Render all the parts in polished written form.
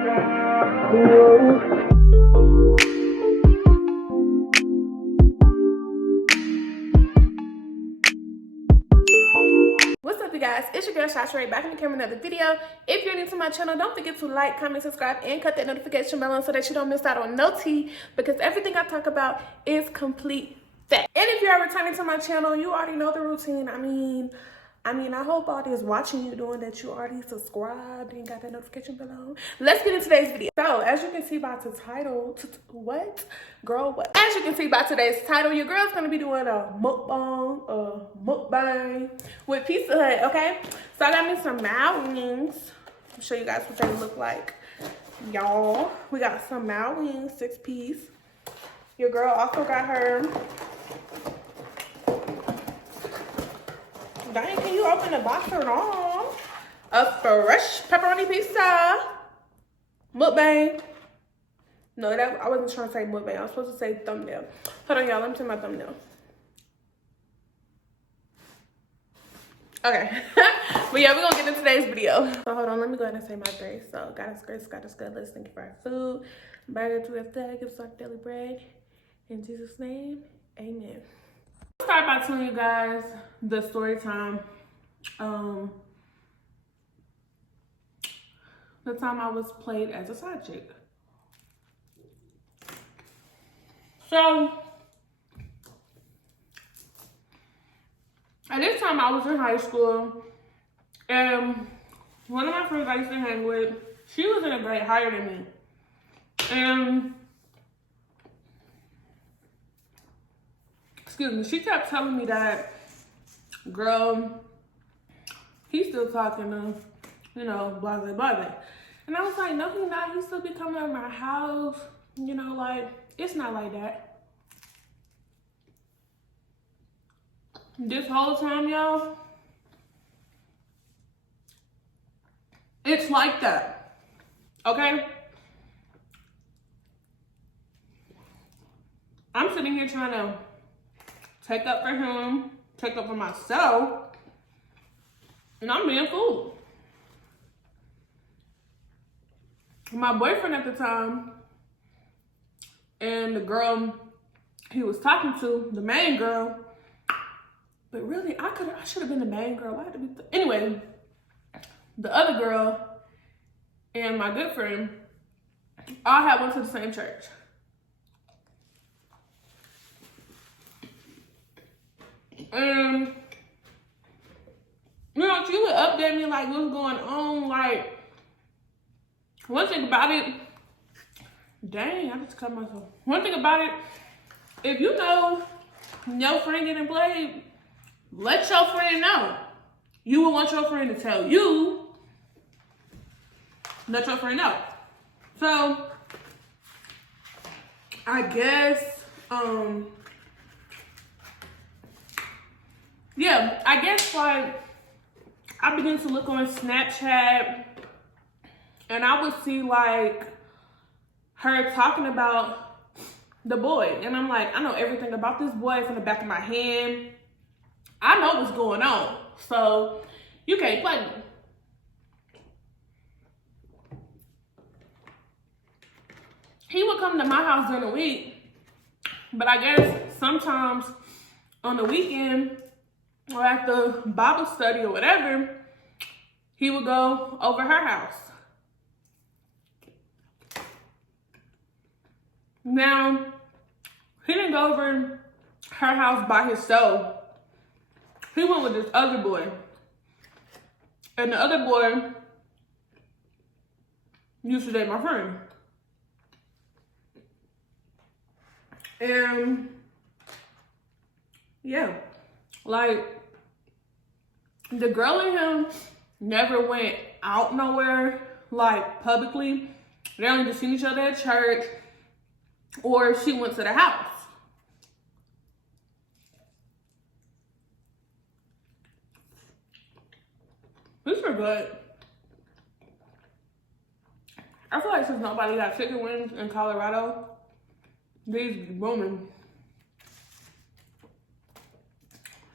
What's up, you guys? It's your girl Shysharay back in the camera with another video. If you're new to my channel, don't forget to like, comment, subscribe, and cut that notification bell on so that you don't miss out on no tea, because everything I talk about is complete fact. And if you are returning to my channel, you already know the routine. I mean, I hope all this watching you doing that you already subscribed and got that notification bell on. Let's get into today's video. So, as you can see by the title, what? Girl, what? As you can see by today's title, your girl's gonna be doing a mukbang with Pizza Hut, okay? So I got me some mild wings. I'll show you guys what they look like. Y'all, we got some mild wings, 6-piece. Your girl also got her. Dang, can you open the box or not? A fresh pepperoni pizza. Mukbang. No, I wasn't trying to say mukbang. I was supposed to say thumbnail. Hold on, y'all. Let me turn my thumbnail. Okay. But yeah, we're going to get into today's video. So hold on. Let me go ahead and say my grace. So, God is grace. God is good. Let's thank you for our food. Burger to have to give us our daily bread. In Jesus' name, amen. I'll start by telling you guys the story time. The time I was played as a side chick. So, at this time I was in high school, and one of my friends I used to hang with, she was in a grade higher than me. And, excuse me, she kept telling me that, girl, he's still talking to, you know, blah, blah, blah. And I was like, no, he's not. He still be coming to my house. You know, like, it's not like that. This whole time, y'all, it's like that. Okay? I'm sitting here trying to take up for him, take up for myself, and I'm being fooled. My boyfriend at the time and the girl he was talking to, the main girl, but really I should have been the main girl. I had to be anyway, the other girl and my good friend all had went to the same church. And you know, she would update me like what's going on. Like, one thing about it, dang, I just cut myself. One thing about it, if you know your friend getting played, let your friend know. You would want your friend to tell you. Let your friend know. So, I guess, yeah, I guess like, I began to look on Snapchat and I would see like her talking about the boy. And I'm like, I know everything about this boy from the back of my hand. I know what's going on. So you can't play me. He would come to my house during the week, but I guess sometimes on the weekend or after Bible study or whatever, he would go over her house. Now, he didn't go over her house by himself. He went with this other boy. And the other boy used to date my friend. And yeah, like the girl and him never went out nowhere, like publicly. They only just seen each other at church, or she went to the house. These are good. I feel like since nobody got chicken wings in Colorado, these be booming.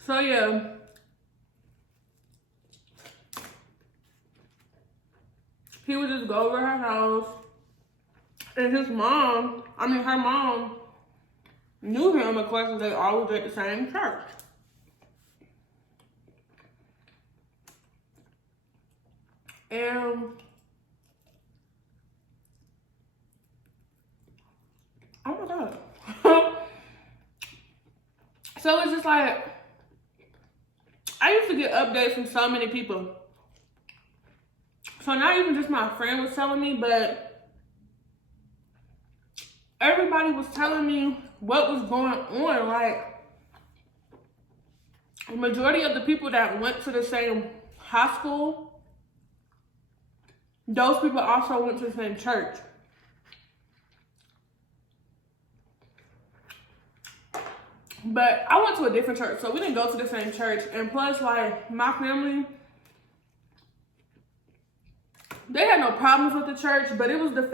So yeah. he would just go over her house. And her mom knew him, of course, because they always at the same church. And oh my God. So it's just like, I used to get updates from so many people. So not even just my friend was telling me, but everybody was telling me what was going on. Like, the majority of the people that went to the same high school, those people also went to the same church. But I went to a different church, so we didn't go to the same church. And plus, like, my family, they had no problems with the church, but it was just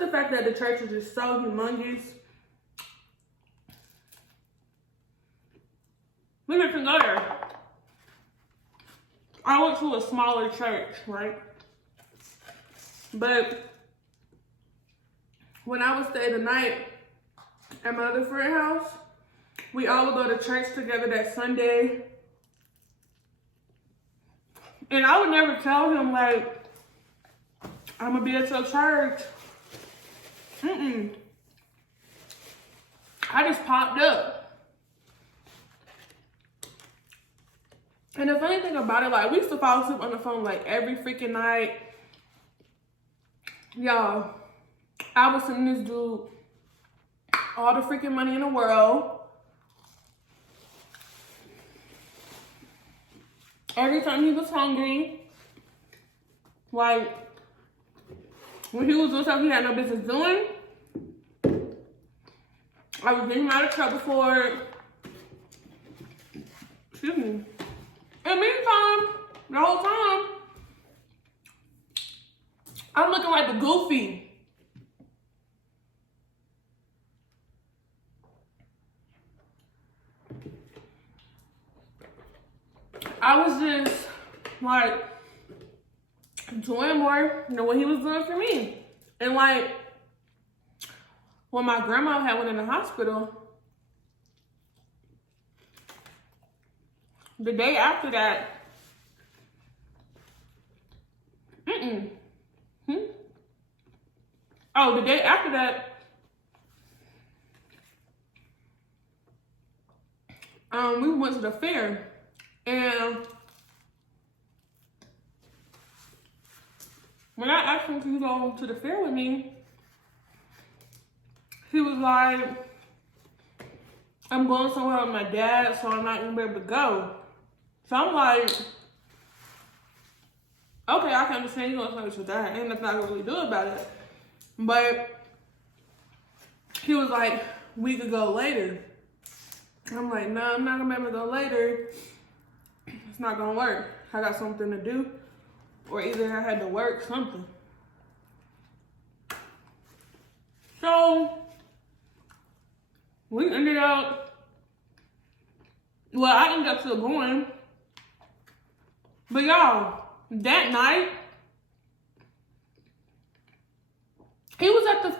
the fact that the church is just so humongous. We didn't go there. I went to a smaller church, right? But when I would stay the night at my other friend's house, we all would go to church together that Sunday. And I would never tell him, like, I'm gonna be at your church. I just popped up. And the funny thing about it, like, we used to fall asleep on the phone, like, every freaking night. Y'all, I was sending this dude all the freaking money in the world. Every time he was hungry, like, when he was doing something he had no business doing, I was getting him out of trouble for it. Excuse me. In the meantime, the whole time, I'm looking like the Goofy. I was just, like, doing more than what he was doing for me. And, like, when my grandma had went in the hospital, the day after that, the day after that, we went to the fair. And when I asked him to go to the fair with me, he was like, I'm going somewhere with my dad, so I'm not gonna be able to go. So I'm like, okay, I can understand you going somewhere with your dad. Ain't nothing I can really do about it. But he was like, we could go later. I'm like, no, I'm not gonna be able to go later. It's not gonna work. I got something to do, or either I had to work something. So we ended up, well, I ended up still going. But y'all, that night, he was at the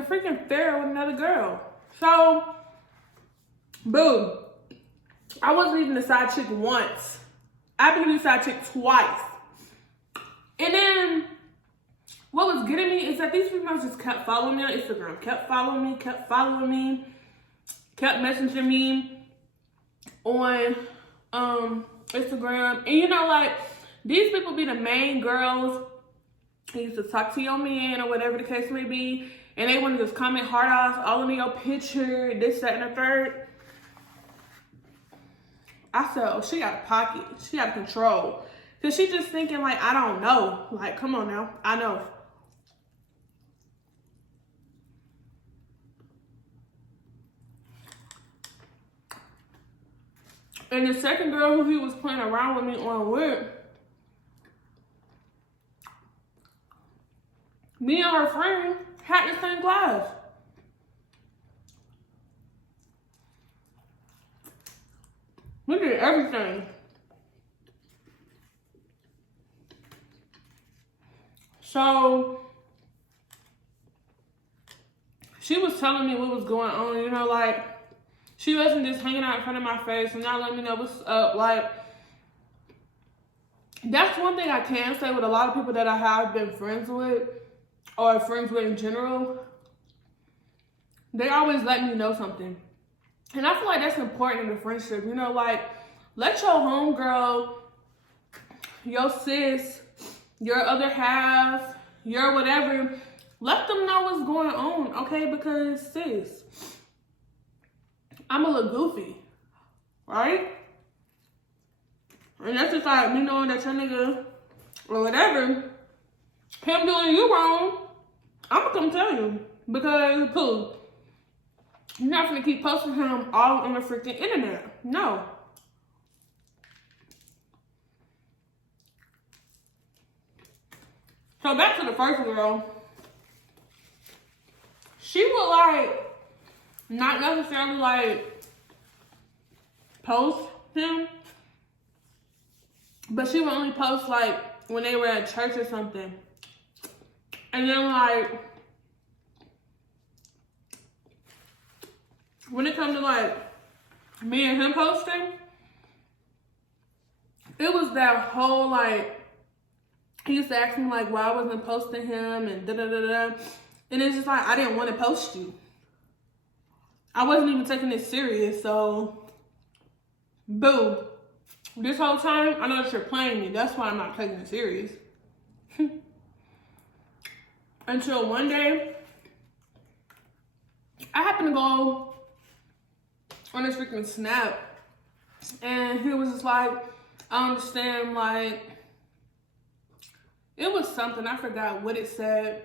freaking fair with another girl. So, boom. I wasn't even a side chick once. I've been a side chick twice. And then what was getting me is that these people just kept following me on Instagram. Kept following me, kept messaging me on Instagram. And you know, like, these people be the main girls. They used to talk to your man or whatever the case may be. And they want to just comment hard ass all in your picture, this, that, and the third. I said, oh, she out of pocket. She out of control. Because she just thinking, like, I don't know. Like, come on now. I know. And the second girl who he was playing around with me on with, me and her friend had the same class. We did everything. So she was telling me what was going on, you know, like, she wasn't just hanging out in front of my face and not letting me know what's up. Like, that's one thing I can say with a lot of people that I have been friends with, or friends with in general. They always let me know something. And I feel like that's important in a friendship. You know, like, let your homegirl, your sis, your other half, your whatever, let them know what's going on, okay? Because, sis, I'm a little goofy, right? And that's just like me knowing that your nigga, or whatever, him doing you wrong, I'm gonna come tell you. Because, pooh, you're not gonna keep posting him all on the freaking internet. No. So back to the first girl. She would like, not necessarily like post him, but she would only post like when they were at church or something. And then like, when it comes to like me and him posting, it was that whole like, he used to ask me like why I wasn't posting him and da-da-da-da. And it's just like, I didn't want to post you. I wasn't even taking it serious, so boom. This whole time, I know that you're playing me. That's why I'm not taking it serious. Until one day, I happened to go on this freaking snap, and he was just like, I understand, like, it was something, I forgot what it said.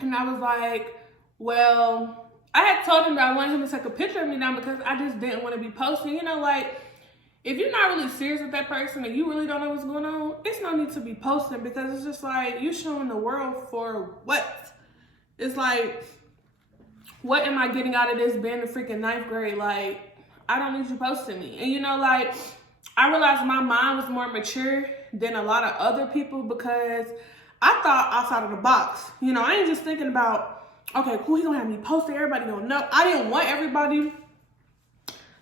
And I was like, well, I had told him that I wanted him to take a picture of me now because I just didn't want to be posting. You know, like, if you're not really serious with that person and you really don't know what's going on, it's no need to be posting, because it's just like, you showing the world for what? It's like, what am I getting out of this being in freaking 9th grade? Like, I don't need you posting me. And you know, like, I realized my mind was more mature than a lot of other people, because I thought outside of the box. You know, I ain't just thinking about, okay, cool, he gonna have me posted, everybody gonna know. I didn't want everybody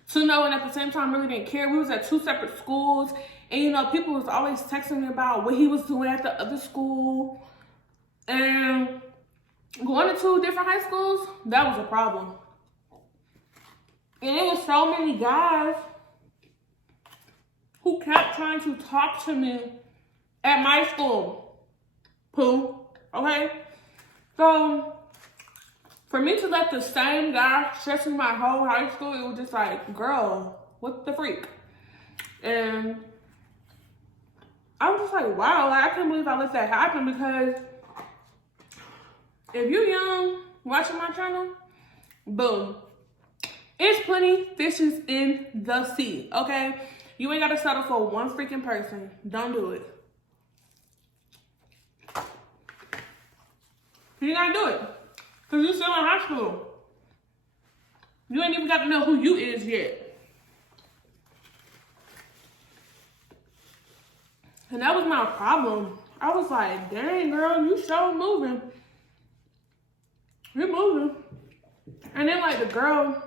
to know, and at the same time, really didn't care. We was at 2 separate schools, and you know, people was always texting me about what he was doing at the other school. And going to 2 different high schools, that was a problem. And it was so many guys who kept trying to talk to me at my school. Pooh, okay? So, for me to let the same guy stress me my whole high school, it was just like, girl, what the freak? And I was just like, wow, like, I can't believe I let that happen, because if you're young, watching my channel, boom. It's plenty fishes in the sea, okay? You ain't gotta settle for one freaking person. Don't do it. You gotta do it. Because you're still in high school. You ain't even got to know who you is yet. And that was my problem. I was like, dang, girl, you sure moving. You're moving. And then, like, the girl,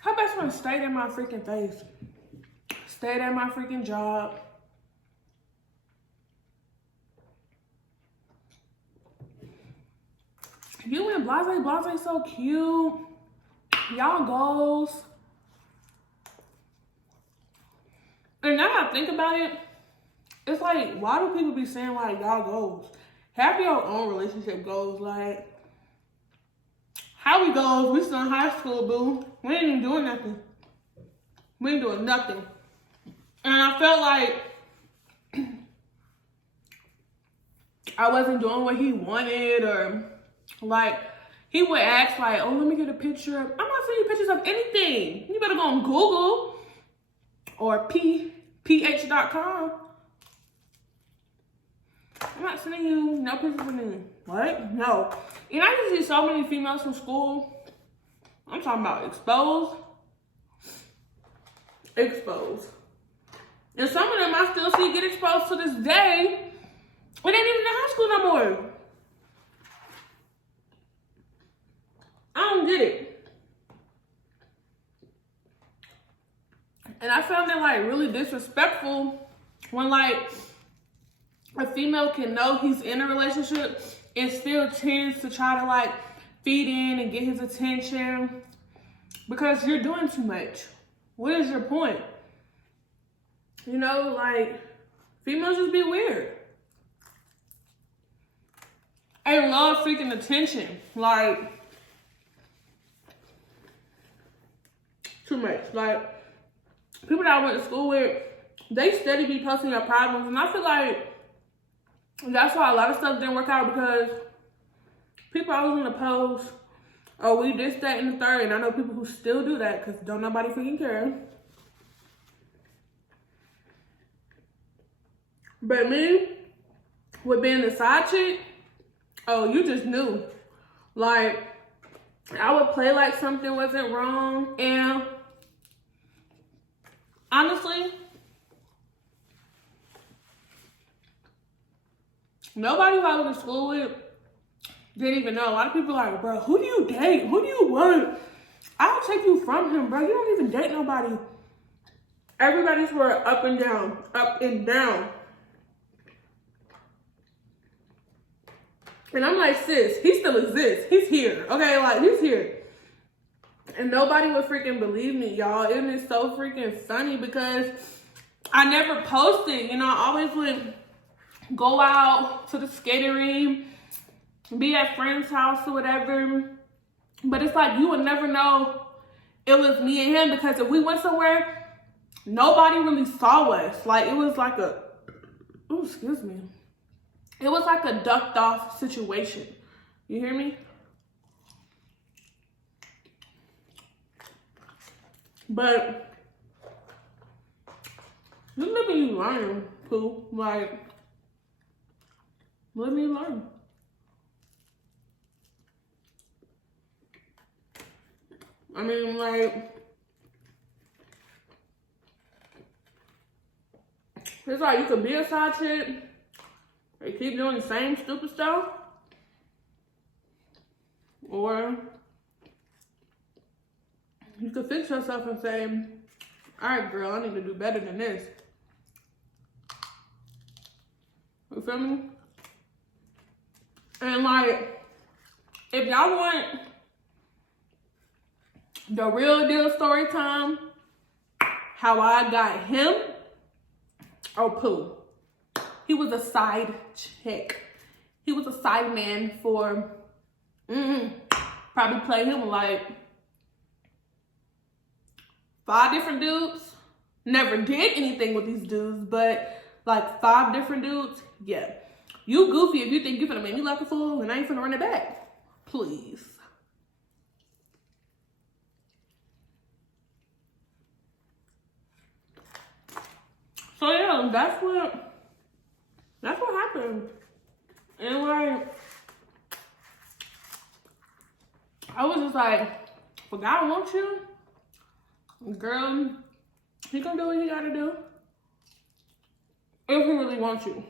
her best friend stayed in my freaking face. Stayed at my freaking job. You and Blase so cute. Y'all goals. And now that I think about it, it's like, why do people be saying like y'all goals? Have your own relationship goals. Like, how we goals? We still in high school, boo. We ain't even doing nothing. We ain't doing nothing. And I felt like I wasn't doing what he wanted, or like, he would ask like, oh, let me get a picture of, I'm not sending you pictures of anything. You better go on Google or ph.com. I'm not sending you no pictures of me. What? No. And I just see so many females from school. I'm talking about exposed. Exposed. And some of them I still see get exposed to this day. It ain't even in high school no more. I don't get it. And I found it like really disrespectful when like a female can know he's in a relationship and still tends to try to like feed in and get his attention because you're doing too much. What is your point? You know, like females just be weird. I love freaking attention. Like, too much. Like, people that I went to school with, they steady be posting their problems. And I feel like that's why a lot of stuff didn't work out, because people always want to post, oh, we this, that, and the third. And I know people who still do that because don't nobody freaking care. But me, with being the side chick, oh, you just knew. Like, I would play like something wasn't wrong. And honestly, nobody who I went to school with didn't even know. A lot of people are like, bro, who do you date? Who do you want? I'll take you from him, bro. You don't even date nobody. Everybody's for up and down, up and down. And I'm like, sis, he still exists. He's here, okay? Like, he's here. And nobody would freaking believe me, y'all. And it's so freaking funny because I never posted. You know, I always would go out to the skating rink, be at friend's house or whatever. But it's like you would never know it was me and him, because if we went somewhere, nobody really saw us. Like, it was like a, oh, excuse me. It was like a ducked off situation. You hear me? But just let me learn, Pooh. Like, let me learn. I mean, like, it's like you could be a side chick, they keep doing the same stupid stuff, or you could fix yourself and say, all right, girl, I need to do better than this. You feel me? And like, if y'all want the real deal story time, how I got him, oh, Pooh. He was a side chick. He was a side man for, probably played him like 5 different dudes. Never did anything with these dudes, but like 5 different dudes. Yeah. You goofy if you think you finna make me like a fool and I ain't finna run it back. Please. So yeah, that's what happened. And like, I was just like, if a guy wants you, girl, he gonna do what he gotta do. If he really wants you.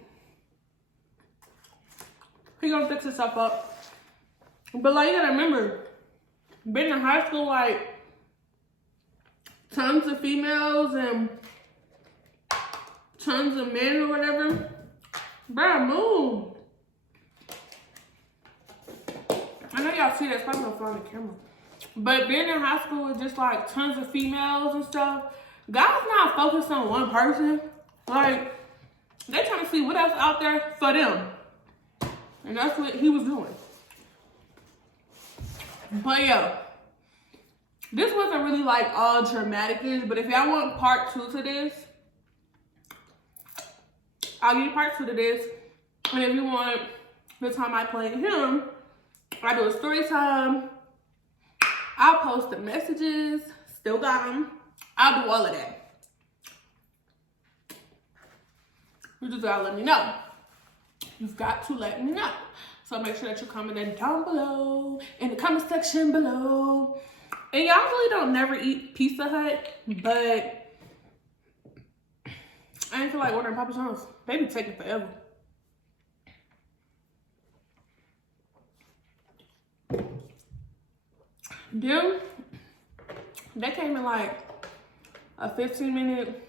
He gonna fix himself up. But like, you gotta remember, being in high school, like, tons of females and tons of men or whatever. Bruh, move. I know y'all see that, it's probably gonna fall on the camera. But being in high school with just like tons of females and stuff, God's not focused on one person. Like, they're trying to see what else out there for them. And that's what he was doing. But yeah, this wasn't really like all dramatic-ish, but if y'all want part 2 to this, I'll give you part 2 to this. And if you want the time I played him, I do a story time. I'll post the messages, still got them. I'll do all of that. You just gotta let me know. You've got to let me know. So make sure that you comment that down below, in the comment section below. And y'all really don't never eat Pizza Hut, but I ain't feel like ordering Papa John's. They be taking forever. Dude, that came in like a 15-minute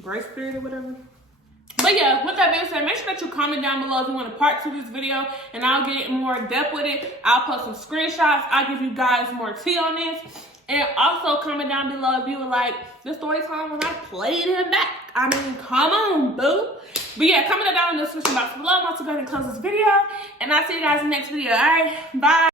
grace period or whatever. But yeah, with that being said, make sure that you comment down below if you want a part 2 of this video, and I'll get more depth with it. I'll post some screenshots. I'll give you guys more tea on this. And also comment down below if you would like the story time when I played him back. I mean, come on, boo. But yeah, comment it down in the description box below. I'm about to go ahead and close this video, and I'll see you guys in the next video. All right, bye.